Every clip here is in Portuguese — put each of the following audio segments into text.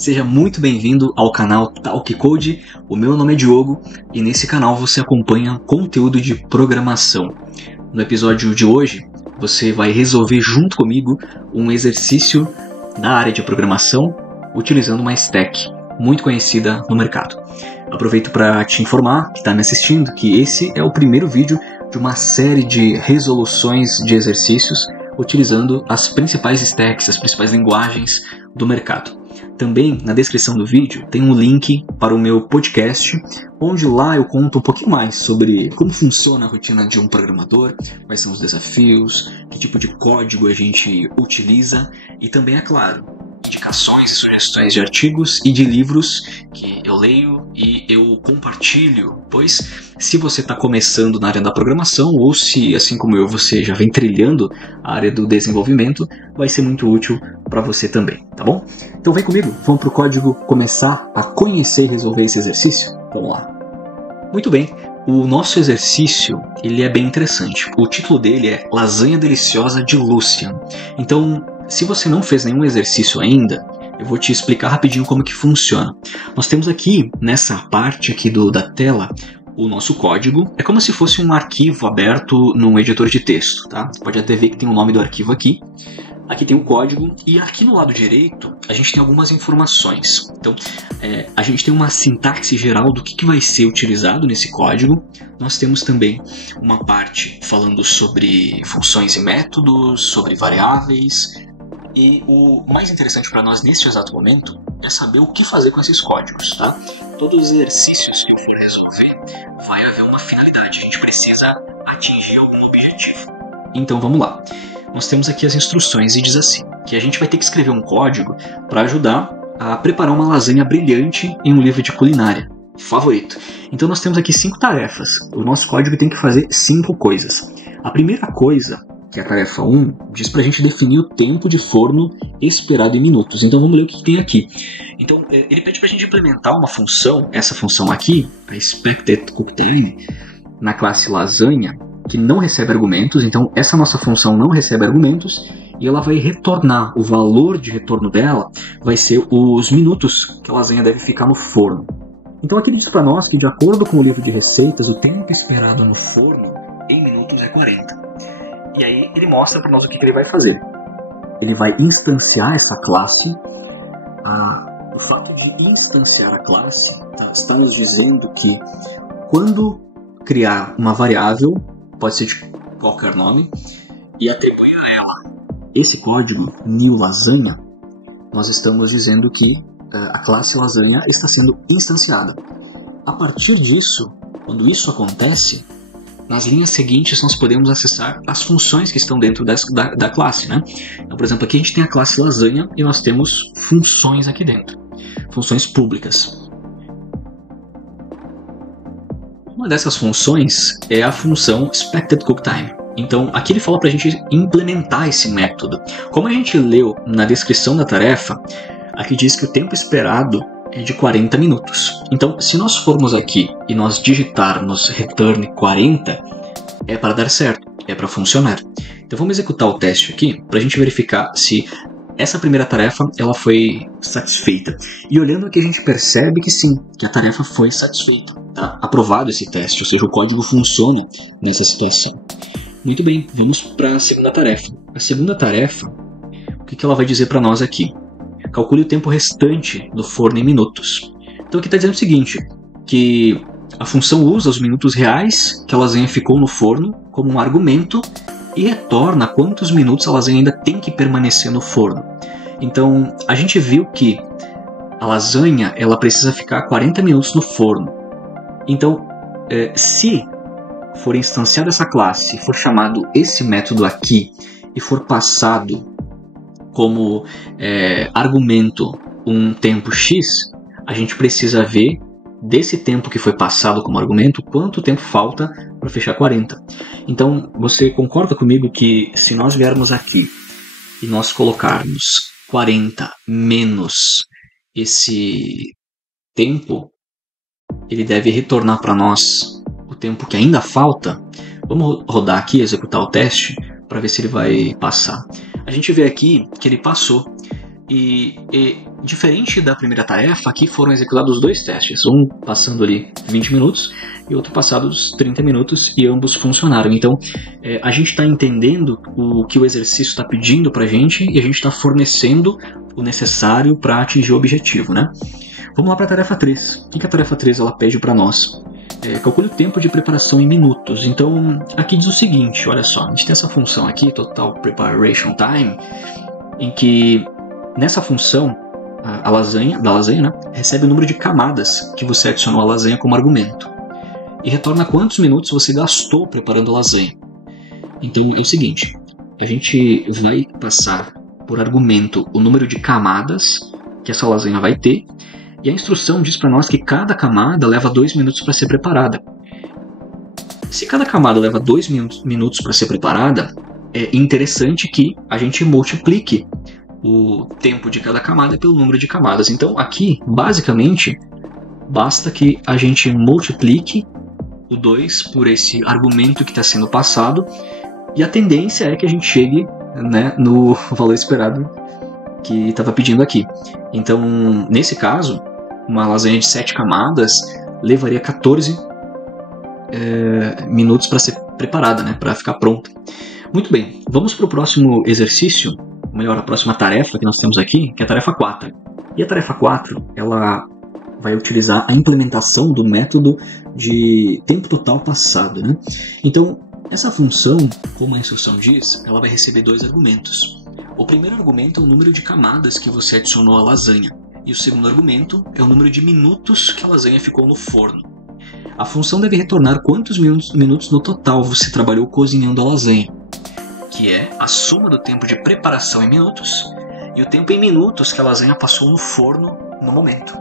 Seja muito bem-vindo ao canal Talk Code. O meu nome é Diogo e nesse canal você acompanha conteúdo de programação. No episódio de hoje, você vai resolver junto comigo um exercício da área de programação utilizando uma stack muito conhecida no mercado. Aproveito para te informar, que está me assistindo, que esse é o primeiro vídeo de uma série de resoluções de exercícios utilizando as principais stacks, as principais linguagens do mercado. Também na descrição do vídeo tem um link para o meu podcast, onde lá eu conto um pouquinho mais sobre como funciona a rotina de um programador, quais são os desafios, que tipo de código a gente utiliza e também, é claro, indicações e sugestões de artigos e de livros que eu leio e eu compartilho, pois se você está começando na área da programação ou se, assim como eu, você já vem trilhando a área do desenvolvimento, vai ser muito útil para você também, tá bom? Então vem comigo, vamos para o código começar a conhecer e resolver esse exercício? Vamos lá. Muito bem, o nosso exercício ele é bem interessante. O título dele é Lasanha Deliciosa de Lucian. Então, se você não fez nenhum exercício ainda, eu vou te explicar rapidinho como que funciona. Nós temos aqui, nessa parte aqui da tela, o nosso código. É como se fosse um arquivo aberto num editor de texto, tá? Você pode até ver que tem o nome do arquivo aqui. Aqui tem o código e aqui no lado direito a gente tem algumas informações. Então, a gente tem uma sintaxe geral do que vai ser utilizado nesse código. Nós temos também uma parte falando sobre funções e métodos, sobre variáveis. E o mais interessante para nós neste exato momento é saber o que fazer com esses códigos, tá? Todos os exercícios que eu for resolver vai haver uma finalidade, a gente precisa atingir algum objetivo. Então vamos lá. Nós temos aqui as instruções e diz assim, que a gente vai ter que escrever um código para ajudar a preparar uma lasanha brilhante em um livro de culinária favorito. Então nós temos aqui 5 tarefas. O nosso código tem que fazer 5 coisas. A primeira coisa, que é a tarefa 1, diz para a gente definir o tempo de forno esperado em minutos. Então vamos ler o que tem aqui. Então ele pede para a gente implementar uma função, essa função aqui, a expected cook time, na classe lasanha, que não recebe argumentos. Então essa nossa função não recebe argumentos e ela vai retornar, o valor de retorno dela vai ser os minutos que a lasanha deve ficar no forno. Então aqui ele diz para nós que, de acordo com o livro de receitas, o tempo esperado no forno em minutos é 40. E aí ele mostra para nós o que ele vai fazer. Ele vai instanciar essa classe. O fato de instanciar a classe está nos dizendo que quando criar uma variável, pode ser de qualquer nome, e atribuir a ela esse código new lasanha, nós estamos dizendo que a classe lasanha está sendo instanciada. A partir disso, quando isso acontece, nas linhas seguintes nós podemos acessar as funções que estão dentro da classe, né? Então, por exemplo, aqui a gente tem a classe lasanha e nós temos funções aqui dentro, funções públicas. Uma dessas funções é a função expected cook time. Então aqui ele fala para a gente implementar esse método. Como a gente leu na descrição da tarefa, aqui diz que o tempo esperado é de 40 minutos. Então, se nós formos aqui e nós digitarmos return 40, é para dar certo, é para funcionar. Então vamos executar o teste aqui para a gente verificar se essa primeira tarefa ela foi satisfeita. E olhando aqui a gente percebe que sim, que a tarefa foi satisfeita. Tá aprovado esse teste, ou seja, o código funciona nessa situação. Muito bem, vamos para a segunda tarefa. A segunda tarefa, o que ela vai dizer para nós aqui? Calcule o tempo restante do forno em minutos. Então aqui está dizendo o seguinte, que a função usa os minutos reais que a lasanha ficou no forno como um argumento e retorna quantos minutos a lasanha ainda tem que permanecer no forno. Então a gente viu que a lasanha ela precisa ficar 40 minutos no forno. Então se for instanciada essa classe, for chamado esse método aqui e for passado como argumento um tempo x, a gente precisa ver desse tempo que foi passado como argumento, quanto tempo falta para fechar 40. Então, você concorda comigo que se nós viermos aqui e nós colocarmos 40 menos esse tempo, ele deve retornar para nós o tempo que ainda falta? Vamos rodar aqui, executar o teste, para ver se ele vai passar. A gente vê aqui que ele passou. E Diferente da primeira tarefa, aqui foram executados 2 testes, um passando ali 20 minutos e outro passados 30 minutos, e ambos funcionaram. Então, a gente está entendendo o que o exercício está pedindo para a gente e a gente está fornecendo o necessário para atingir o objetivo, né? Vamos lá para a tarefa 3. O que a tarefa 3 ela pede para nós? Calcule o tempo de preparação em minutos. Então, aqui diz o seguinte, olha só, a gente tem essa função aqui, Total Preparation Time, em que nessa função a lasanha, né, recebe o número de camadas que você adicionou à lasanha como argumento e retorna quantos minutos você gastou preparando a lasanha. Então é o seguinte, a gente vai passar por argumento o número de camadas que essa lasanha vai ter, e a instrução diz para nós que cada camada leva 2 minutos para ser preparada. Se cada camada leva 2 minutos para ser preparada, é interessante que a gente multiplique o tempo de cada camada pelo número de camadas. Então aqui, basicamente, basta que a gente multiplique o 2 por esse argumento que está sendo passado, e a tendência é que a gente chegue, né, no valor esperado que estava pedindo aqui. Então, nesse caso, uma lasanha de 7 camadas levaria 14 minutos para ser preparada, né, para ficar pronta. Muito bem, vamos para o próximo exercício, ou melhor, a próxima tarefa que nós temos aqui, que é a tarefa 4. E a tarefa 4, ela vai utilizar a implementação do método de tempo total passado, né? Então, essa função, como a instrução diz, ela vai receber 2 argumentos. O primeiro argumento é o número de camadas que você adicionou à lasanha, e o segundo argumento é o número de minutos que a lasanha ficou no forno. A função deve retornar quantos minutos no total você trabalhou cozinhando a lasanha, que é a soma do tempo de preparação em minutos e o tempo em minutos que a lasanha passou no forno no momento.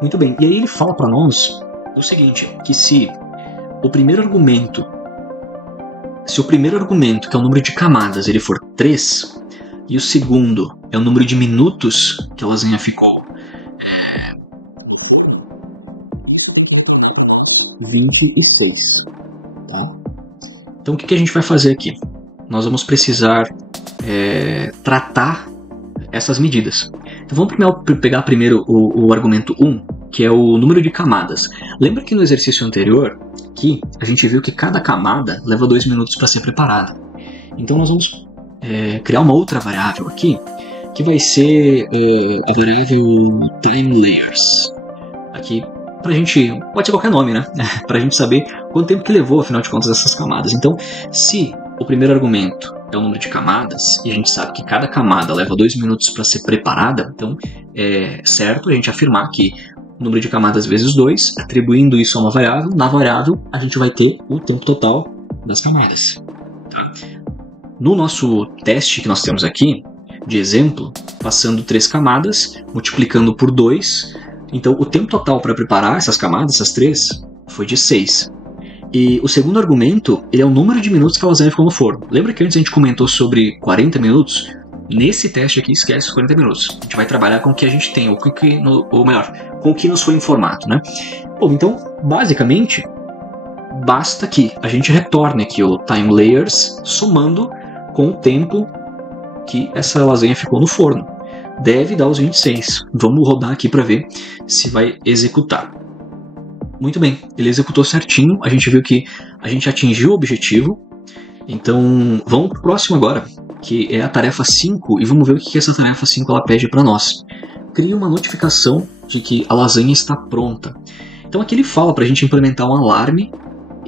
Muito bem, e aí ele fala para nós o seguinte, que se o primeiro argumento, que é o número de camadas, ele for 3, e o segundo é o número de minutos que a lasanha ficou 26. Tá? Então o que a gente vai fazer aqui? Nós vamos precisar tratar essas medidas. Então vamos pegar primeiro o argumento 1, que é o número de camadas. Lembra que no exercício anterior, que a gente viu que cada camada leva 2 minutos para ser preparada. Então nós vamos criar uma outra variável aqui, que vai ser a variável time layers. Aqui, pra gente, pode ser qualquer nome, né? Pra gente saber quanto tempo que levou, afinal de contas, essas camadas. Então, se o primeiro argumento é o número de camadas, e a gente sabe que cada camada leva 2 minutos para ser preparada, então é certo a gente afirmar que o número de camadas vezes 2, atribuindo isso a uma variável, na variável a gente vai ter o tempo total das camadas. Tá? No nosso teste que nós temos aqui, de exemplo, passando 3 camadas, multiplicando por 2, então o tempo total para preparar essas camadas, essas 3, foi de 6. E o segundo argumento, ele é o número de minutos que a lasanha ficou no forno. Lembra que antes a gente comentou sobre 40 minutos? Nesse teste aqui, esquece os 40 minutos. A gente vai trabalhar com o que a gente tem, ou melhor, com o que nos foi informado, né? Bom, então, basicamente, basta que a gente retorne aqui o time layers somando com o tempo que essa lasanha ficou no forno. Deve dar os 26. Vamos rodar aqui para ver se vai executar. Muito bem, ele executou certinho, a gente viu que a gente atingiu o objetivo. Então vamos para o próximo agora, que é a tarefa 5, e vamos ver o que essa tarefa 5 ela pede para nós. Cria uma notificação de que a lasanha está pronta. Então aqui ele fala para a gente implementar um alarme,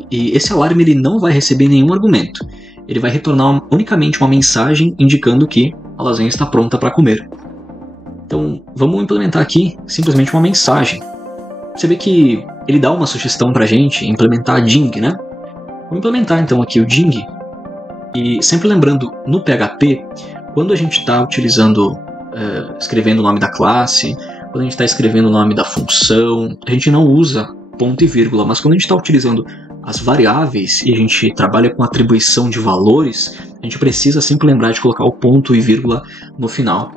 e esse alarme ele não vai receber nenhum argumento. Ele vai retornar unicamente uma mensagem indicando que a lasanha está pronta para comer. Então vamos implementar aqui simplesmente uma mensagem. Você vê que ele dá uma sugestão para a gente implementar Ding, né? Vamos implementar então aqui o Ding. E sempre lembrando, no PHP, quando a gente está utilizando, escrevendo o nome da classe, quando a gente está escrevendo o nome da função, a gente não usa ponto e vírgula, mas quando a gente está utilizando as variáveis e a gente trabalha com atribuição de valores, a gente precisa sempre lembrar de colocar o ponto e vírgula no final.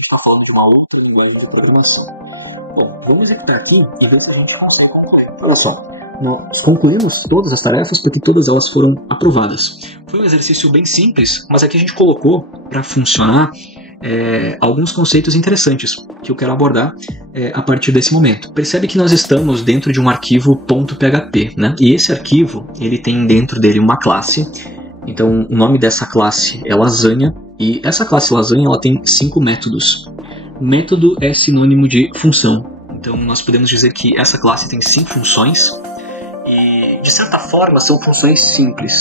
Está falando de uma outra linguagem de programação. Bom, vamos executar aqui e ver se a gente consegue concluir. Olha só, nós concluímos todas as tarefas porque todas elas foram aprovadas. Foi um exercício bem simples, mas aqui a gente colocou para funcionar alguns conceitos interessantes que eu quero abordar a partir desse momento. Percebe que nós estamos dentro de um arquivo .php, né? E esse arquivo, ele tem dentro dele uma classe. Então, o nome dessa classe é lasanha, e essa classe lasanha ela tem 5 métodos. Método é sinônimo de função. Então, nós podemos dizer que essa classe tem 5 funções, e, de certa forma, são funções simples.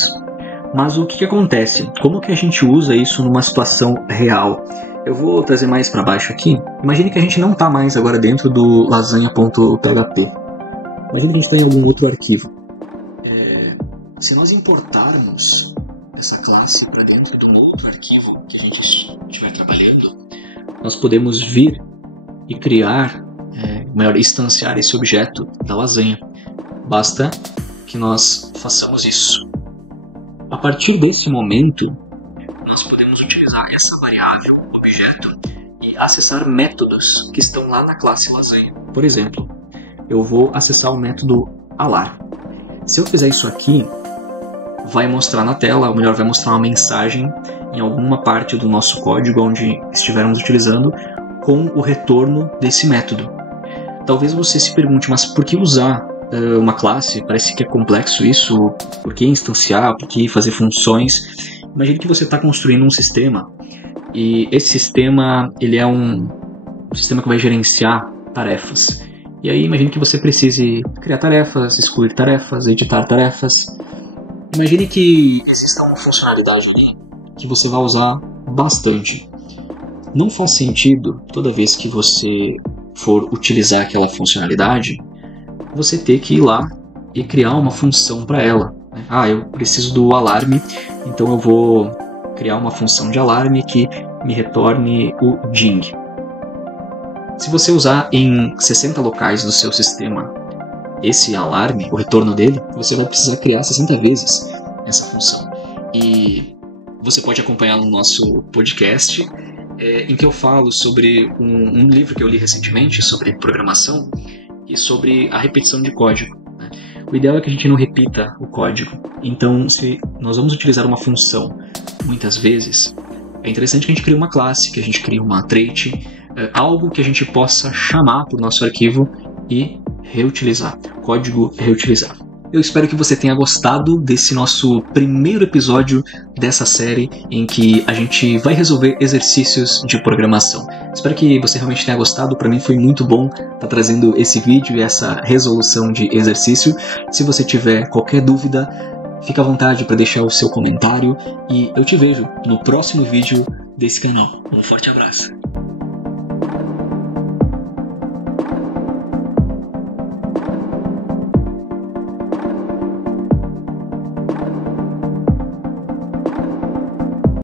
Mas o que acontece? Como que a gente usa isso numa situação real? Eu vou trazer mais para baixo aqui. Imagine que a gente não está mais agora dentro do lasanha.php. Imagine que a gente está em algum outro arquivo. Se nós importarmos essa classe para dentro do outro arquivo que a gente estiver trabalhando, nós podemos vir e criar, instanciar esse objeto da lasanha. Basta que nós façamos isso. A partir desse momento, nós podemos utilizar essa variável, objeto, e acessar métodos que estão lá na classe lasanha. Por exemplo, eu vou acessar o método alar. Se eu fizer isso aqui, vai mostrar na tela, ou melhor, vai mostrar uma mensagem em alguma parte do nosso código onde estivermos utilizando com o retorno desse método. Talvez você se pergunte, mas por que usar uma classe? Parece que é complexo isso. Por que instanciar? Por que fazer funções? Imagine que você está construindo um sistema e esse sistema ele é um sistema que vai gerenciar tarefas. E aí imagine que você precise criar tarefas, excluir tarefas, editar tarefas. Imagine que exista uma funcionalidade ali que você vai usar bastante. Não faz sentido, toda vez que você for utilizar aquela funcionalidade, você ter que ir lá e criar uma função para ela. Eu preciso do alarme, então eu vou criar uma função de alarme que me retorne o ding. Se você usar em 60 locais do seu sistema esse alarme, o retorno dele, você vai precisar criar 60 vezes essa função. E você pode acompanhar no nosso podcast, em que eu falo sobre um livro que eu li recentemente sobre programação e sobre a repetição de código. O ideal é que a gente não repita o código. Então, se nós vamos utilizar uma função muitas vezes, é interessante que a gente crie uma classe, que a gente crie uma trait, algo que a gente possa chamar para o nosso arquivo e reutilizar. Código reutilizar. Eu espero que você tenha gostado desse nosso primeiro episódio dessa série em que a gente vai resolver exercícios de programação. Espero que você realmente tenha gostado. Para mim foi muito bom estar trazendo esse vídeo e essa resolução de exercício. Se você tiver qualquer dúvida, fica à vontade para deixar o seu comentário e eu te vejo no próximo vídeo desse canal. Um forte abraço.